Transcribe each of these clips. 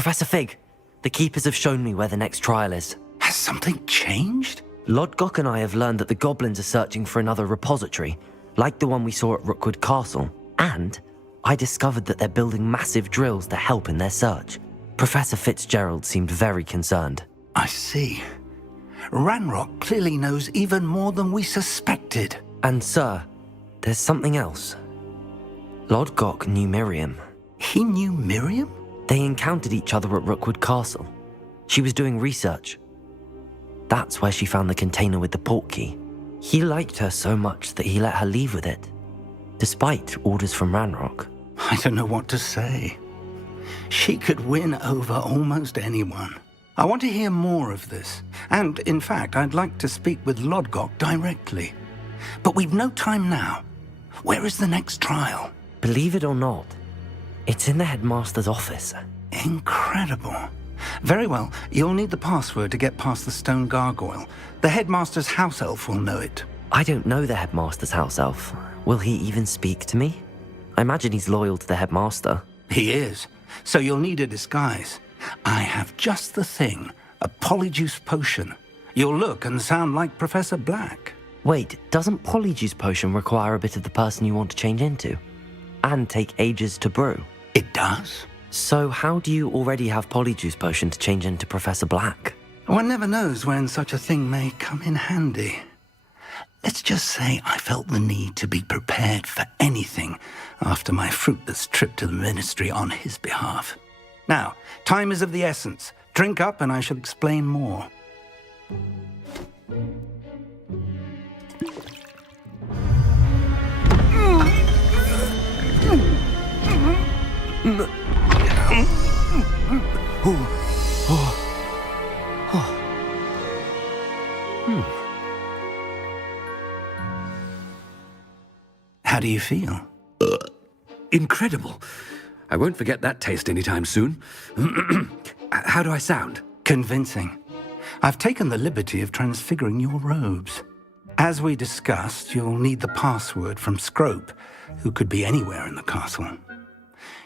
Professor Fig, the Keepers have shown me where the next trial is. Has something changed? Lodgok and I have learned that the goblins are searching for another repository, like the one we saw at Rookwood Castle. And I discovered that they're building massive drills to help in their search. Professor Fitzgerald seemed very concerned. I see. Ranrock clearly knows even more than we suspected. And sir, there's something else. Lodgok knew Miriam. He knew Miriam? They encountered each other at Rookwood Castle. She was doing research. That's where she found the container with the portkey. He liked her so much that he let her leave with it, despite orders from Ranrock. I don't know what to say. She could win over almost anyone. I want to hear more of this. And, in fact, I'd like to speak with Lodgok directly. But we've no time now. Where is the next trial? Believe it or not, it's in the headmaster's office. Incredible. Very well. You'll need the password to get past the stone gargoyle. The headmaster's house elf will know it. I don't know the headmaster's house elf. Will he even speak to me? I imagine he's loyal to the headmaster. He is. So you'll need a disguise. I have just the thing. A Polyjuice potion. You'll look and sound like Professor Black. Wait, doesn't Polyjuice potion require a bit of the person you want to change into? And take ages to brew? It does. So how do you already have Polyjuice potion to change into Professor Black? One never knows when such a thing may come in handy. Let's just say I felt the need to be prepared for anything after my fruitless trip to the ministry on his behalf. Now, time is of the essence. Drink up and I shall explain more. How do you feel? Incredible. I won't forget that taste anytime soon. How do I sound? Convincing. I've taken the liberty of transfiguring your robes. As we discussed, you'll need the password from Scrope, who could be anywhere in the castle.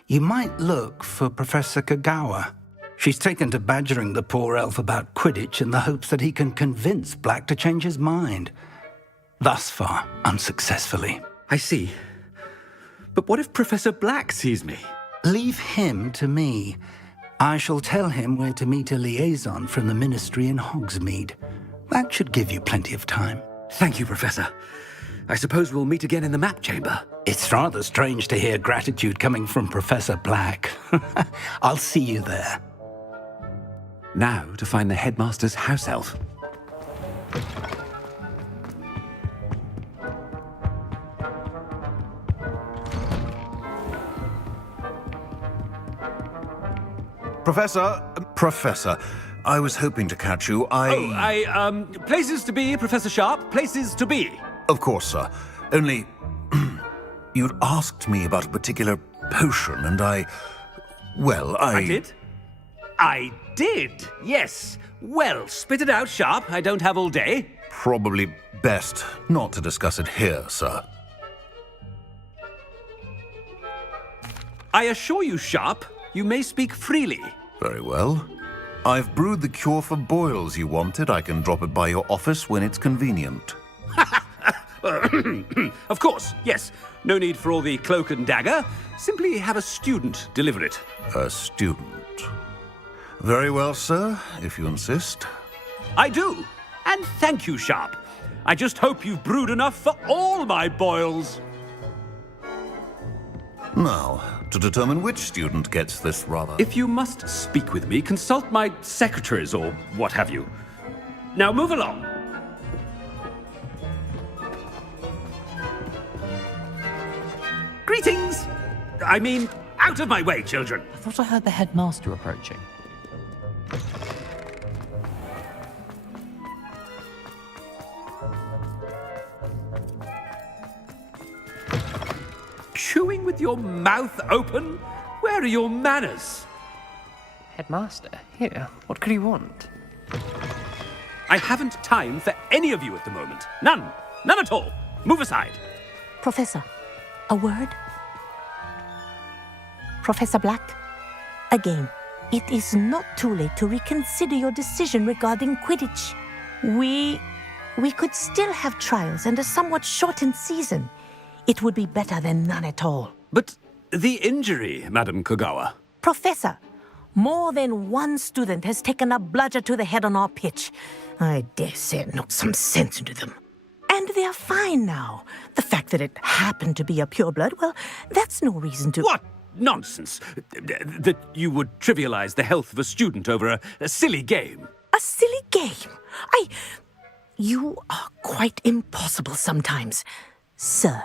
You might look for Professor Kagawa. She's taken to badgering the poor elf about Quidditch in the hopes that he can convince Black to change his mind. Thus far, unsuccessfully. I see. But what if Professor Black sees me? Leave him to me. I shall tell him where to meet a liaison from the ministry in Hogsmeade. That should give you plenty of time. Thank you, Professor. I suppose we'll meet again in the map chamber. It's rather strange to hear gratitude coming from Professor Black. I'll see you there. Now to find the headmaster's house elf. Professor, I was hoping to catch you. Places to be, Professor Sharp, places to be. Of course, sir. Only, you'd asked me about a particular potion, and I did? I did, yes. Well, spit it out, Sharp. I don't have all day. Probably best not to discuss it here, sir. I assure you, Sharp, you may speak freely. Very well. I've brewed the cure for boils you wanted. I can drop it by your office when it's convenient. Of course, yes. No need for all the cloak and dagger. Simply have a student deliver it. A student. Very well, sir, if you insist. I do. And thank you, Sharp. I just hope you've brewed enough for all my boils. Now, to determine which student gets this rather... If you must speak with me, consult my secretaries or what have you. Now move along. Greetings! I mean, out of my way, children. I thought I heard the headmaster approaching. Chewing with your mouth open? Where are your manners? Headmaster, here, what could he want? I haven't time for any of you at the moment. None. None at all. Move aside. Professor, a word? Professor Black, a game. It is not too late to reconsider your decision regarding Quidditch. We could still have trials and a somewhat shortened season. It would be better than none at all. But the injury, Madam Kogawa. Professor, more than one student has taken a bludger to the head on our pitch. I dare say it knocked some sense into them. And they're fine now. The fact that it happened to be a pureblood, well, that's no reason to... What nonsense! That you would trivialize the health of a student over a silly game. A silly game? You are quite impossible sometimes. Sir,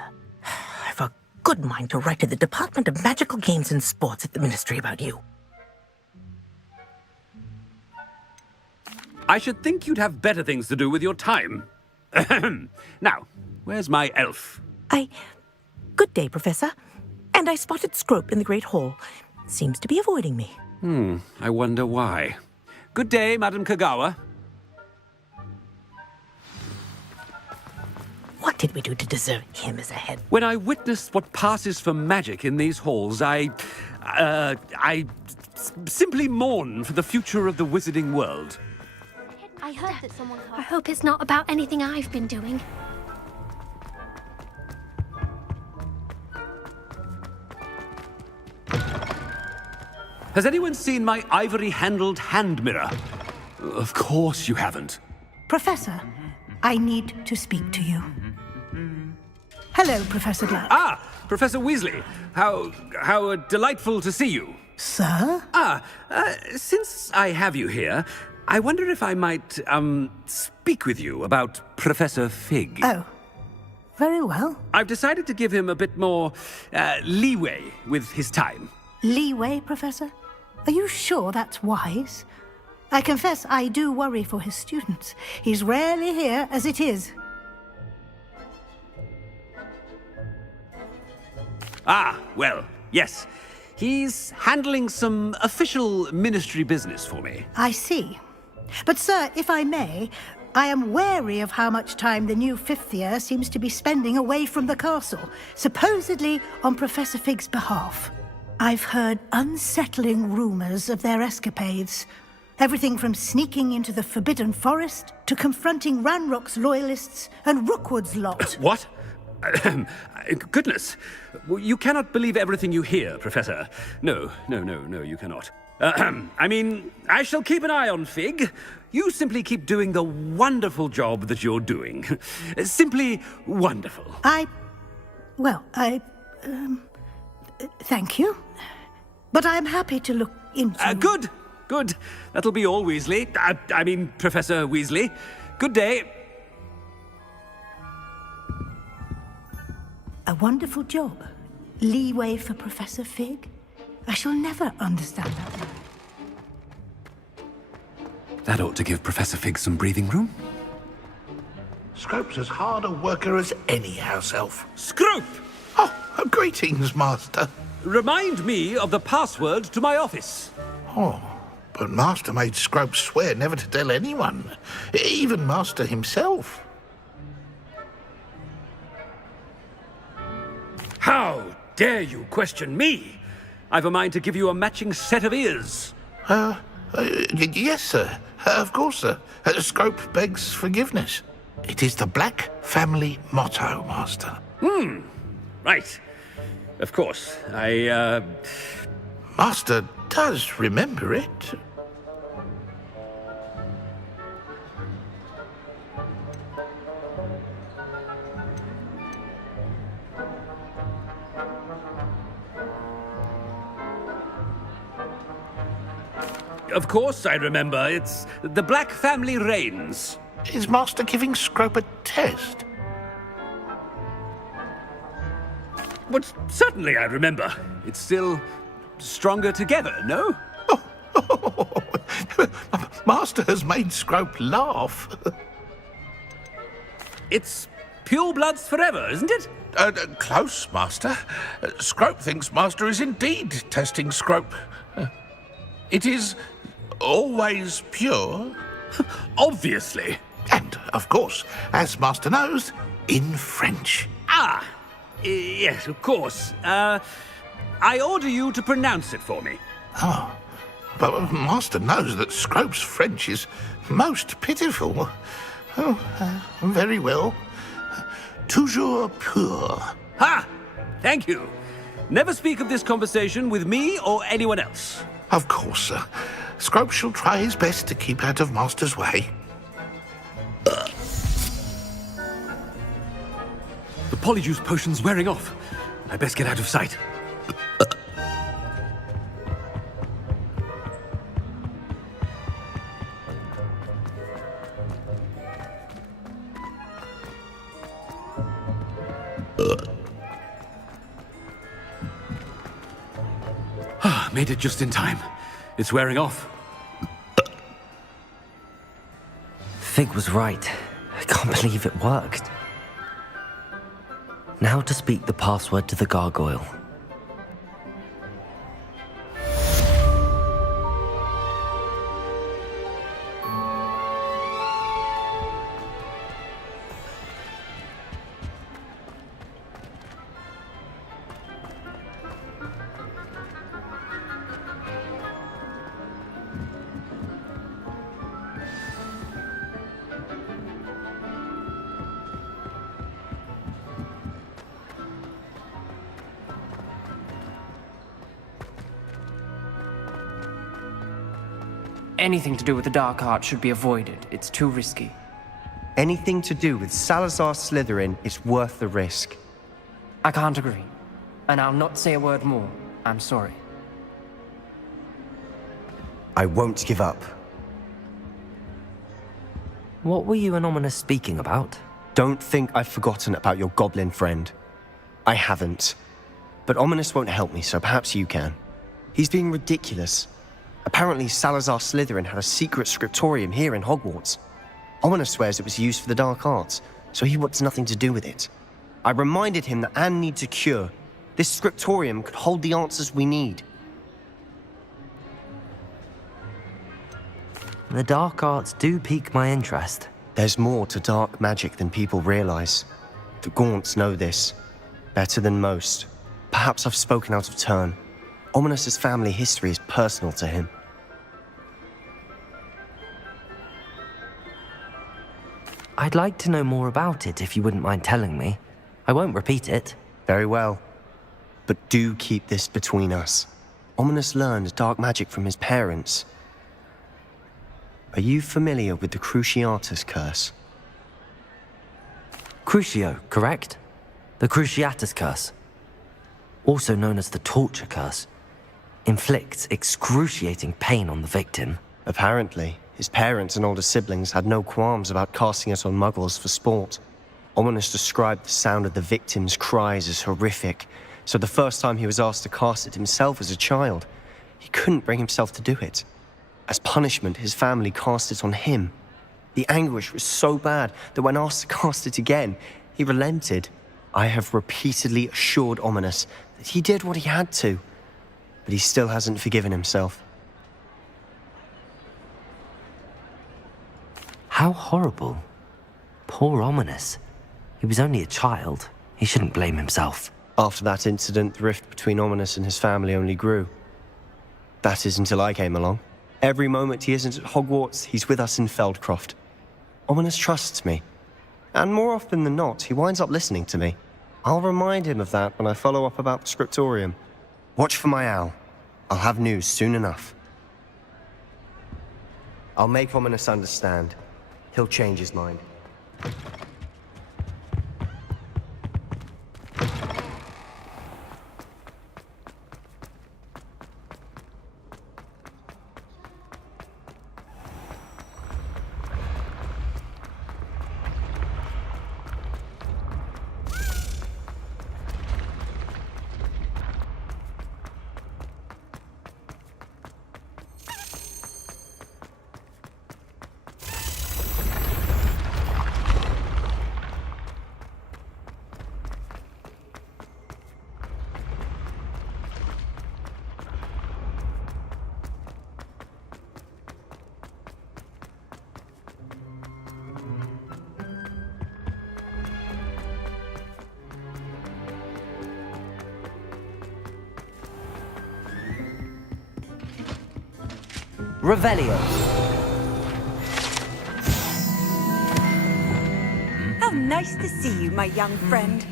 I've a good mind to write to the Department of Magical Games and Sports at the Ministry about you. I should think you'd have better things to do with your time. Now, where's my elf? Good day, Professor. And I spotted Scrope in the Great Hall. Seems to be avoiding me. I wonder why. Good day, Madam Kogawa. What did we do to deserve him as a head? When I witness what passes for magic in these halls, I simply mourn for the future of the wizarding world. I heard that someone... I hope it's not about anything I've been doing. Has anyone seen my ivory-handled hand mirror? Of course you haven't. Professor, I need to speak to you. Hello, Professor Black. Ah, Professor Weasley. How delightful to see you. Sir? Since I have you here, I wonder if I might, speak with you about Professor Fig. Oh, very well. I've decided to give him a bit more, leeway with his time. Leeway, Professor? Are you sure that's wise? I confess I do worry for his students. He's rarely here as it is. Ah, well, yes. He's handling some official ministry business for me. I see. But, sir, if I may, I am wary of how much time the new fifth year seems to be spending away from the castle, supposedly on Professor Fig's behalf. I've heard unsettling rumors of their escapades. Everything from sneaking into the Forbidden Forest to confronting Ranrock's loyalists and Rookwood's lot. What? Goodness. You cannot believe everything you hear, Professor. No, you cannot. I mean, I shall keep an eye on Fig. You simply keep doing the wonderful job that you're doing. Simply wonderful. Thank you. But I'm happy to look into... Good. That'll be all, Weasley. I mean, Professor Weasley. Good day. A wonderful job. Leeway for Professor Fig. I shall never understand that. That ought to give Professor Fig some breathing room. Scrope's as hard a worker as any house elf. Scrope! Oh, greetings, Master. Remind me of the password to my office. Oh, but Master made Scrope swear never to tell anyone, even Master himself. How dare you question me? I've a mind to give you a matching set of ears. Yes, sir. Of course, sir. Scrope begs forgiveness. It is the Black family motto, Master. Right. Of course. Master does remember it. Of course I remember. It's the Black family reigns. Is Master giving Scrope a test? But certainly I remember. It's still stronger together, no? Master has made Scrope laugh. It's purebloods forever, isn't it? Close, Master. Scrope thinks Master is indeed testing Scrope. It is always pure. Obviously. And, of course, as Master knows, in French. Yes, of course. I order you to pronounce it for me. But Master knows that Scrope's French is most pitiful. Very well. Toujours pur. Ha! Thank you. Never speak of this conversation with me or anyone else. Of course, sir. Scrope shall try his best to keep out of Master's way. The Polyjuice potion's wearing off. I best get out of sight. Made it just in time. It's wearing off. Fig was right. I can't believe it worked. Now to speak the password to the gargoyle. Anything to do with the dark art should be avoided. It's too risky. Anything to do with Salazar Slytherin is worth the risk. I can't agree. And I'll not say a word more. I'm sorry. I won't give up. What were you and Ominous speaking about? Don't think I've forgotten about your goblin friend. I haven't. But Ominous won't help me, so perhaps you can. He's being ridiculous. Apparently, Salazar Slytherin had a secret scriptorium here in Hogwarts. Ominous swears it was used for the dark arts, so he wants nothing to do with it. I reminded him that Anne needs a cure. This scriptorium could hold the answers we need. The dark arts do pique my interest. There's more to dark magic than people realize. The Gaunts know this. Better than most. Perhaps I've spoken out of turn. Ominous's family history is personal to him. I'd like to know more about it if you wouldn't mind telling me. I won't repeat it. Very well. But do keep this between us. Ominous learned dark magic from his parents. Are you familiar with the Cruciatus curse? Crucio, correct? The Cruciatus curse. Also known as the torture curse. Inflicts excruciating pain on the victim. Apparently, his parents and older siblings had no qualms about casting it on muggles for sport. Ominous described the sound of the victim's cries as horrific, so the first time he was asked to cast it himself as a child, he couldn't bring himself to do it. As punishment, his family cast it on him. The anguish was so bad that when asked to cast it again, he relented. I have repeatedly assured Ominous that he did what he had to, but he still hasn't forgiven himself. How horrible. Poor Ominous. He was only a child. He shouldn't blame himself. After that incident, the rift between Ominous and his family only grew. That is until I came along. Every moment he isn't at Hogwarts, he's with us in Feldcroft. Ominous trusts me. And more often than not, he winds up listening to me. I'll remind him of that when I follow up about the scriptorium. Watch for my owl. I'll have news soon enough. I'll make Ominous understand. He'll change his mind. Revelio. How nice to see you, my young friend.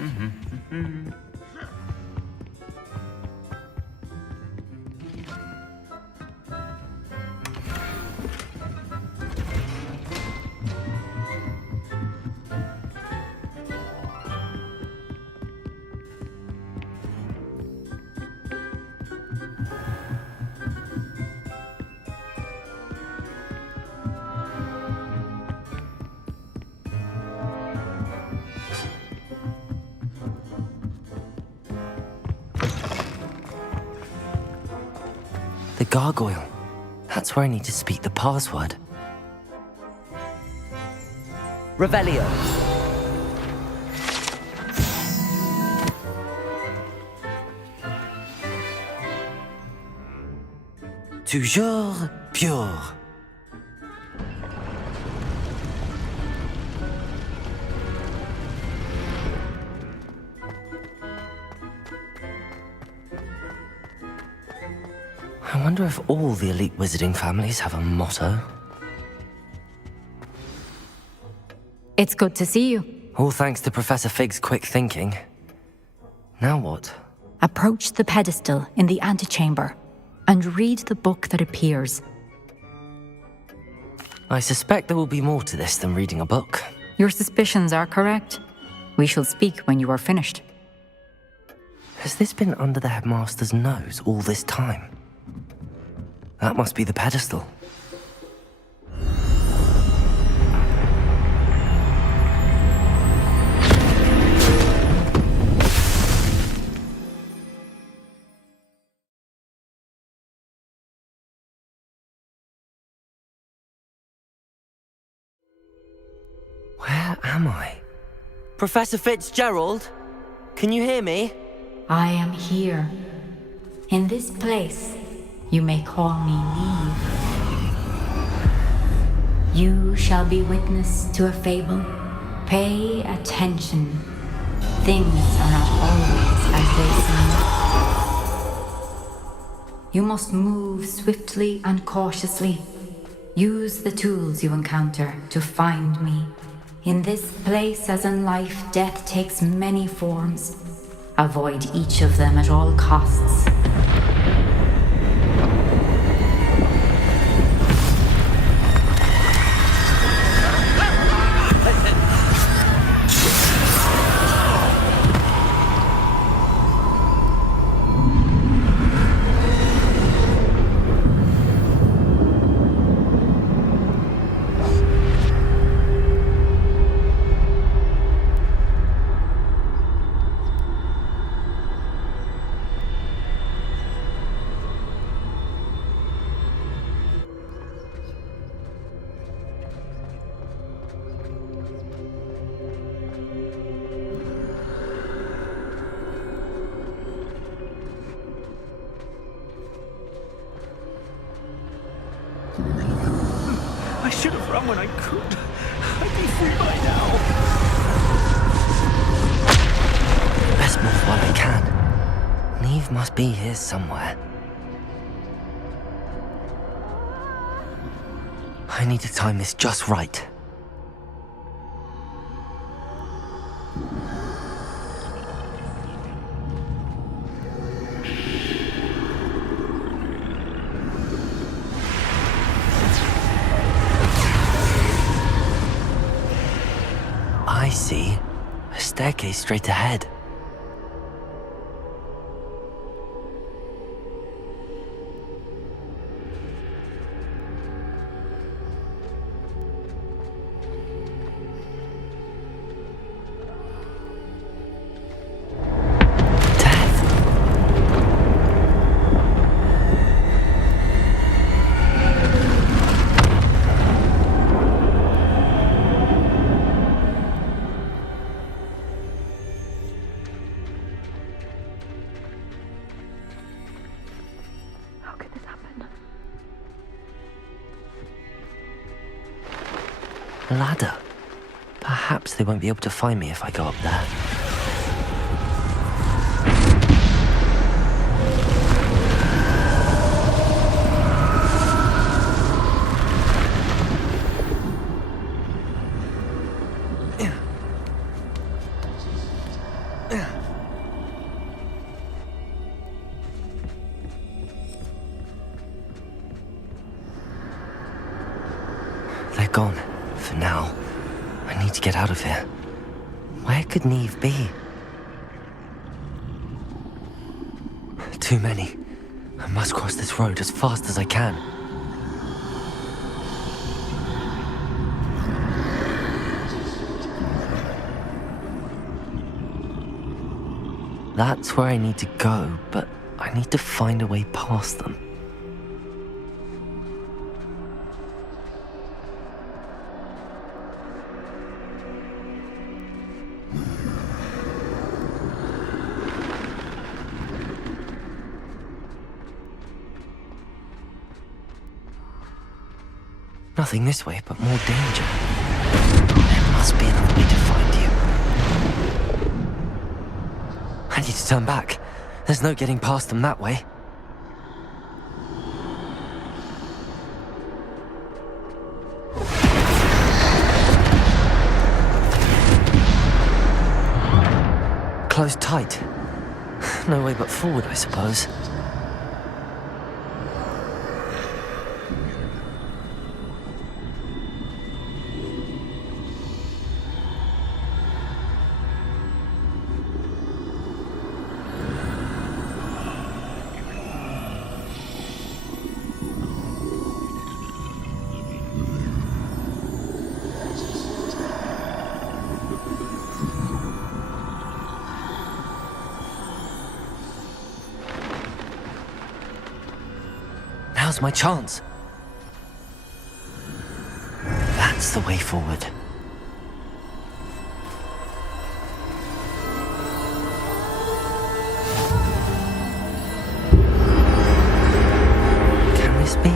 The gargoyle. That's where I need to speak the password. Revelio. Toujours pure. I wonder if all the elite wizarding families have a motto. It's good to see you. All thanks to Professor Fig's quick thinking. Now what? Approach the pedestal in the antechamber and read the book that appears. I suspect there will be more to this than reading a book. Your suspicions are correct. We shall speak when you are finished. Has this been under the headmaster's nose all this time? That must be the pedestal. Where am I? Professor Fitzgerald? Can you hear me? I am here. In this place, you may call me Neve. You shall be witness to a fable. Pay attention. Things are not always as they seem. You must move swiftly and cautiously. Use the tools you encounter to find me. In this place, as in life, death takes many forms. Avoid each of them at all costs. I should have run when I could. I'd be free by now. Best move while I can. Neve must be here somewhere. I need to time this just right. I see. A staircase straight ahead. Ladder. Perhaps they won't be able to find me if I go up there. gone. For now. I need to get out of here. Where could Neve be? Too many. I must cross this road as fast as I can. That's where I need to go, but I need to find a way past them. Nothing this way, but more danger. There must be another way to find you. I need to turn back. There's no getting past them that way. Closed tight. No way but forward, I suppose. Now's my chance. That's the way forward. Can this be?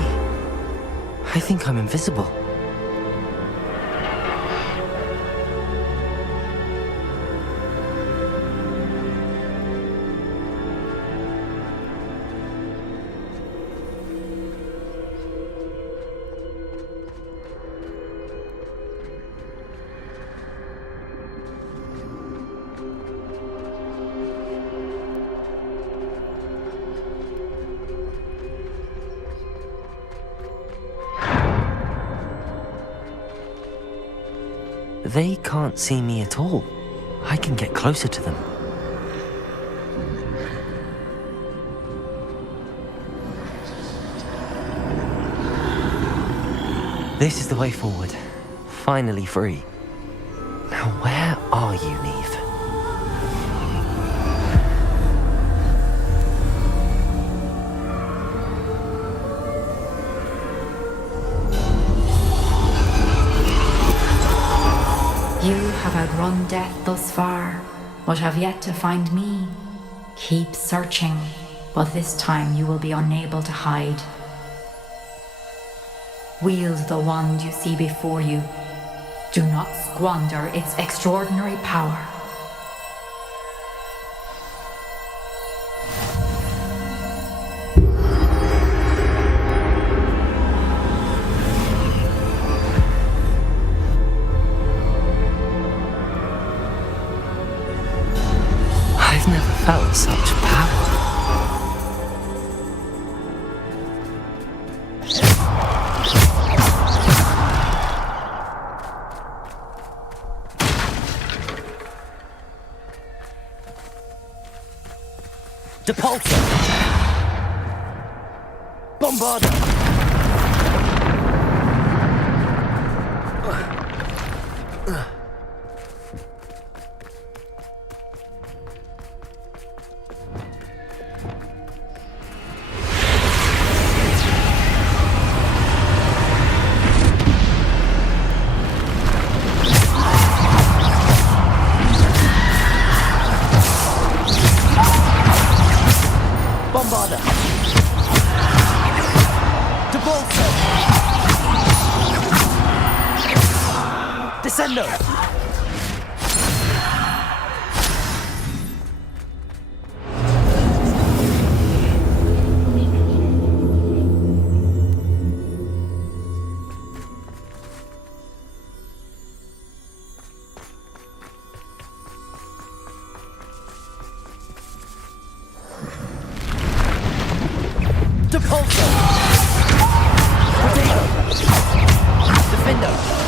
I think I'm invisible. They can't see me at all. I can get closer to them. This is the way forward. Finally free. Now where are you, Neve? You have outrun death thus far, but have yet to find me. Keep searching, but this time you will be unable to hide. Wield the wand you see before you. Do not squander its extraordinary power. I've never felt such power. Depulsor! Bombarder! Bombarder! Depulsor! Descendo! Depulsor! Potato! Defender!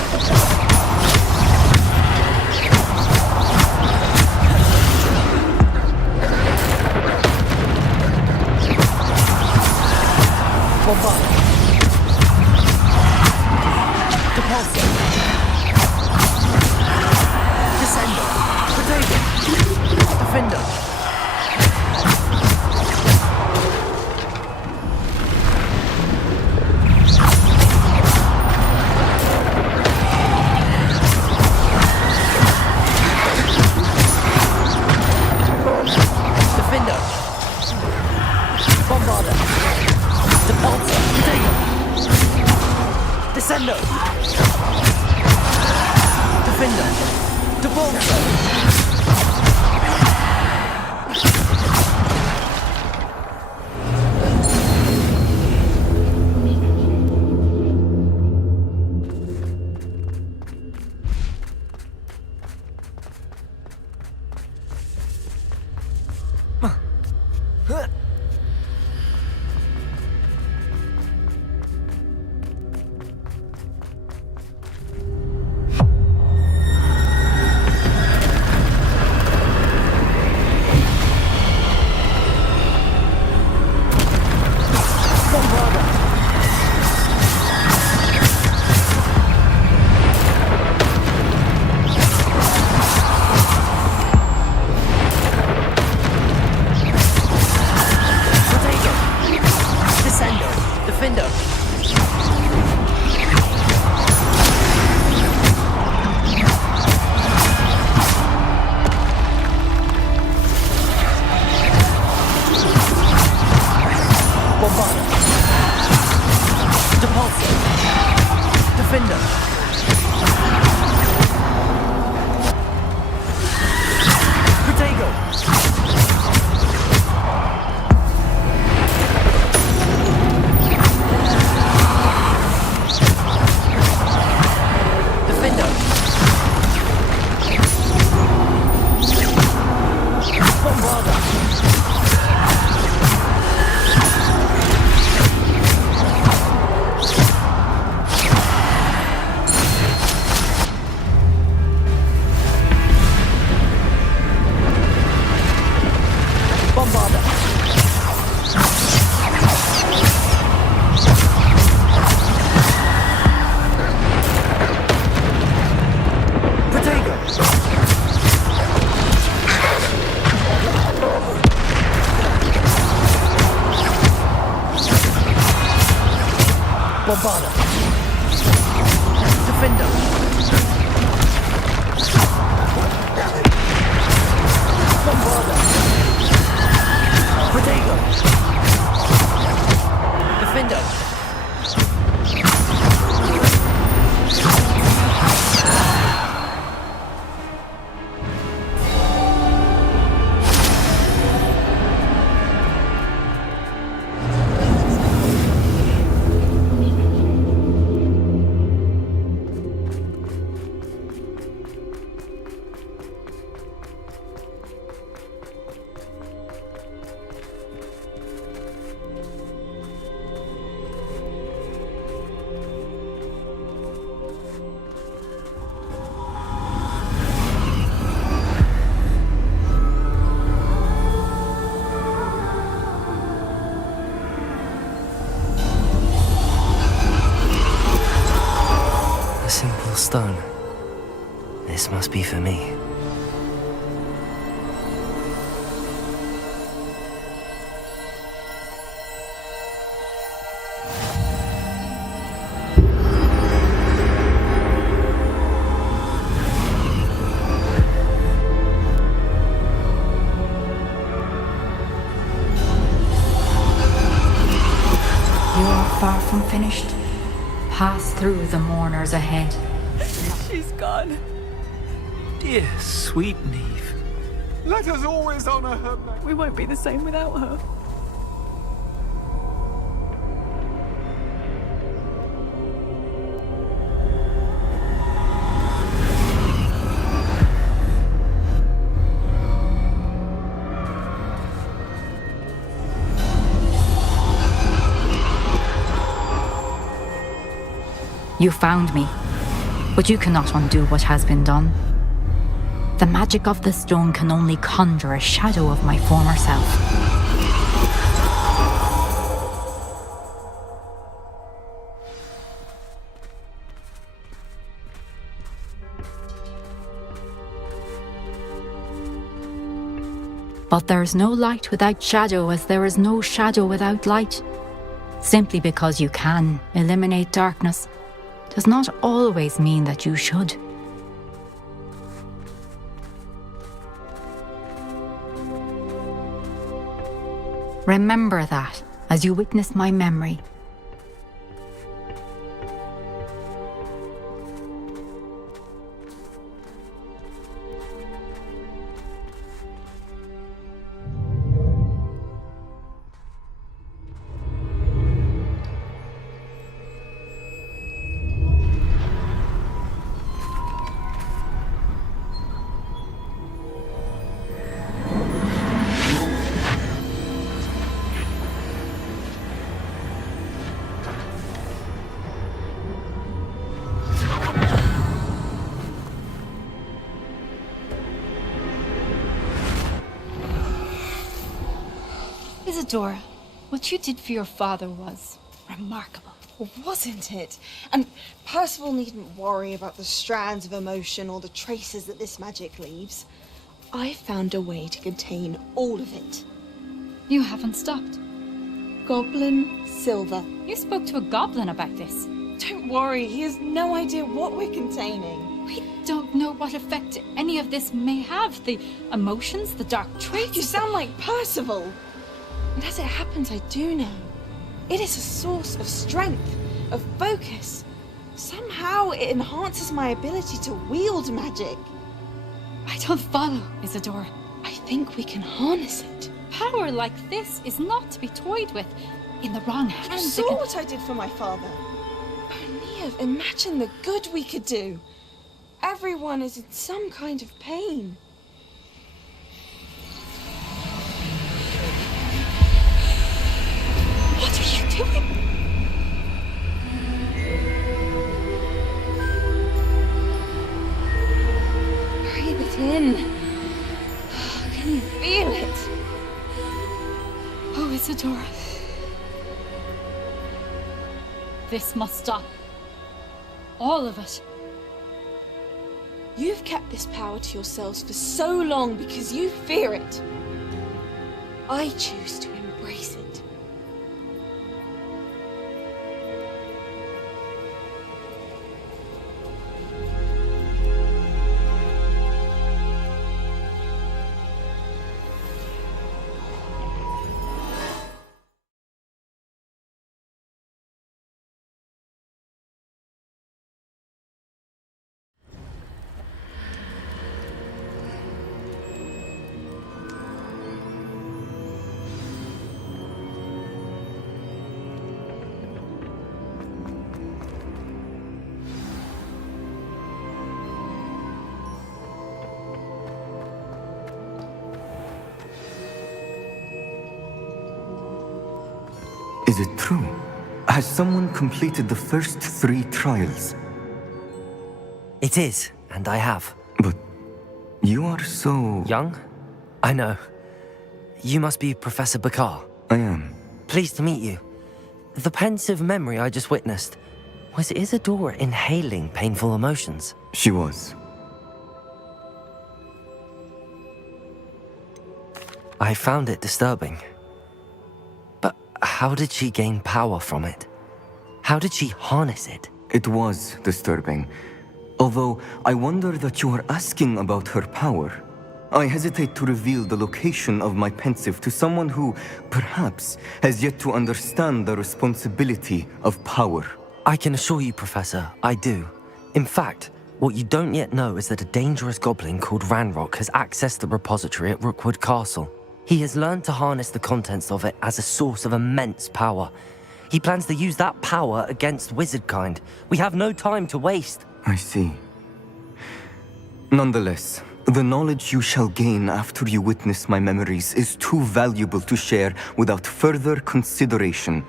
Descendo! Defender! Devolver! Bombarda. Defender. Bombarda. Protego. Defender. Stone. This must be for me. You are far from finished. Pass through the mourners ahead. She's gone. Dear sweet Neve. Let us always honor her memory. We won't be the same without her. You found me, but you cannot undo what has been done. The magic of the stone can only conjure a shadow of my former self. But there is no light without shadow, as there is no shadow without light. Simply because you can eliminate darkness does not always mean that you should. Remember that as you witness my memory. Isadora, what you did for your father was remarkable. Wasn't it? And Percival needn't worry about the strands of emotion or the traces that this magic leaves. I found a way to contain all of it. You haven't stopped. Goblin silver. You spoke to a goblin about this. Don't worry, he has no idea what we're containing. We don't know what effect any of this may have. The emotions, the dark traits. You sound like Percival. And as it happens, I do know. It is a source of strength, of focus. Somehow it enhances my ability to wield magic. I don't follow, Isadora. I think we can harness it. Power like this is not to be toyed with. In the wrong You hands, saw what I did for my father. Oh, Nia, imagine the good we could do. Everyone is in some kind of pain. What are you doing? Breathe it in. Can you feel it? Oh, Isadora. This must stop. All of it. You've kept this power to yourselves for so long because you fear it. I choose to embrace it. Is it true? Has someone completed the first 3 trials? It is, and I have. But you are so... Young? I know. You must be Professor Bakar. I am. Pleased to meet you. The pensive memory I just witnessed, was Isadora inhaling painful emotions? She was. I found it disturbing. But how did she gain power from it? How did she harness it? It was disturbing. Although I wonder that you are asking about her power. I hesitate to reveal the location of my pensive to someone who, perhaps, has yet to understand the responsibility of power. I can assure you, Professor, I do. In fact, what you don't yet know is that a dangerous goblin called Ranrock has accessed the repository at Rookwood Castle. He has learned to harness the contents of it as a source of immense power. He plans to use that power against wizardkind. We have no time to waste. I see. Nonetheless, the knowledge you shall gain after you witness my memories is too valuable to share without further consideration.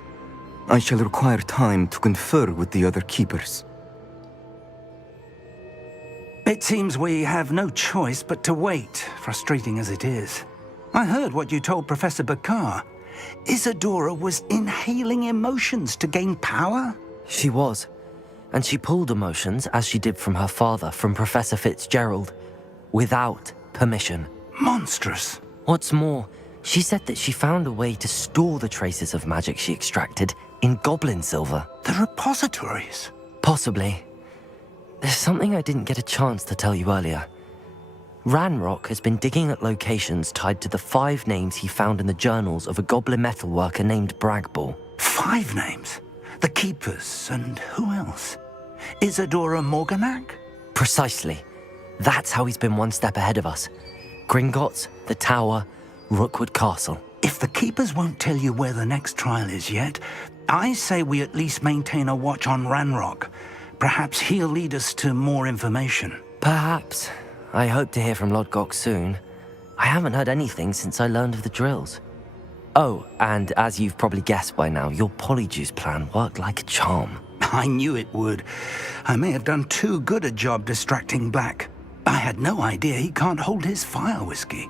I shall require time to confer with the other keepers. It seems we have no choice but to wait, frustrating as it is. I heard what you told Professor Bakar. Isadora was inhaling emotions to gain power? She was. And she pulled emotions, as she did from her father, from Professor Fitzgerald, without permission. Monstrous. What's more, she said that she found a way to store the traces of magic she extracted in goblin silver. The repositories? Possibly. There's something I didn't get a chance to tell you earlier. Ranrock has been digging at locations tied to the 5 names he found in the journals of a goblin metalworker named Bragball. 5 names? The Keepers, and who else? Isadora Morganac? Precisely. That's how he's been one step ahead of us. Gringotts, the Tower, Rookwood Castle. If the Keepers won't tell you where the next trial is yet, I say we at least maintain a watch on Ranrock. Perhaps he'll lead us to more information. Perhaps. I hope to hear from Lodgok soon. I haven't heard anything since I learned of the drills. Oh, and as you've probably guessed by now, your Polyjuice plan worked like a charm. I knew it would. I may have done too good a job distracting Black. I had no idea he can't hold his fire whiskey.